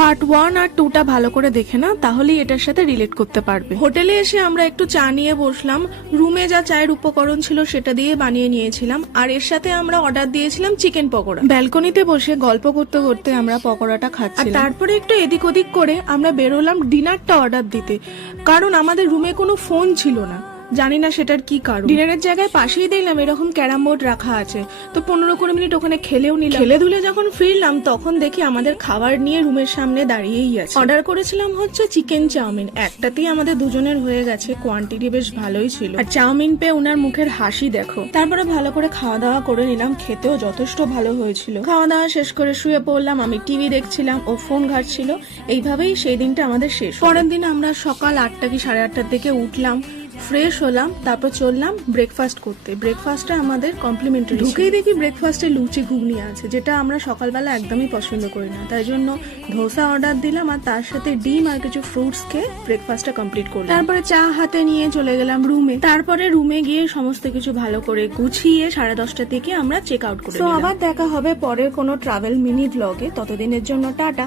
Part 1 আর 2টা ভালো করে দেখে না, তাহলেই এটার সাথে রিলেট করতে পারবে। হোটেলে এসে আমরা একটু চা নিয়ে বসলাম। রুমে যা চায়ের উপকরণ ছিল সেটা দিয়ে বানিয়ে নিয়েছিলাম, আর এর সাথে আমরা অর্ডার দিয়েছিলাম চিকেন পকোড়া। ব্যালকনিতে বসে গল্প করতে করতে আমরা পকোড়াটা খাচ্ছি, তারপরে একটু এদিক ওদিক করে আমরা বেরোলাম ডিনারটা অর্ডার দিতে, কারণ আমাদের রুমে কোনো ফোন ছিল না। জানি না সেটার কি কারণ। ডিনারের জায়গায় পাশেই দেখলাম এরকম ক্যারাম বোর্ড রাখা আছে, তো 15-20 মিনিট ওখানে খেলেও নিলাম। খেলে ধুলে যখন ফিরলাম তখন দেখি আমাদের খাবার নিয়ে রুমের সামনে দাঁড়িয়েই আছে। অর্ডার করেছিলাম হচ্ছে চিকেন চাউমিন, একটাতেই আমাদের দুজনের হয়ে গেছে, কোয়ান্টিটি বেশ ভালোই ছিল। আর চাউমিন পেয়ে ওনার মুখের হাসি দেখো। তারপরে ভালো করে খাওয়া দাওয়া করে নিলাম, খেতেও যথেষ্ট ভালো হয়েছিল। খাওয়া দাওয়া শেষ করে শুয়ে পড়লাম, আমি টিভি দেখছিলাম, ও ফোন ঘাটছিল। এইভাবেই সেই দিনটা আমাদের শেষ। পরের দিন আমরা সকাল 8টা কি 8:30টার দিকে উঠলাম, ফ্রেশ হলাম, তারপর চললাম ব্রেকফাস্ট করতে। ব্রেকফাস্টটা আমাদের কমপ্লিমেন্টারি। ঢুকেই দেখি ব্রেকফাস্টে লুচি ঘুগনি আছে, যেটা আমরা সকালবেলা একদমই পছন্দ করি না, তাই জন্য ধোসা অর্ডার দিলাম, আর তার সাথে ডিম আর কিছু ফ্রুটস খেয়ে ব্রেকফাস্টটা কমপ্লিট করলাম। তারপরে চা হাতে নিয়ে চলে গেলাম রুমে। তারপরে রুমে গিয়ে সমস্ত কিছু ভালো করে গুছিয়ে 10:30টার দিকে আমরা চেক আউট করে নিলাম। তো আবার দেখা হবে পরের কোনো ট্রাভেল মিনি ব্লগে, ততদিনের জন্য টাটা।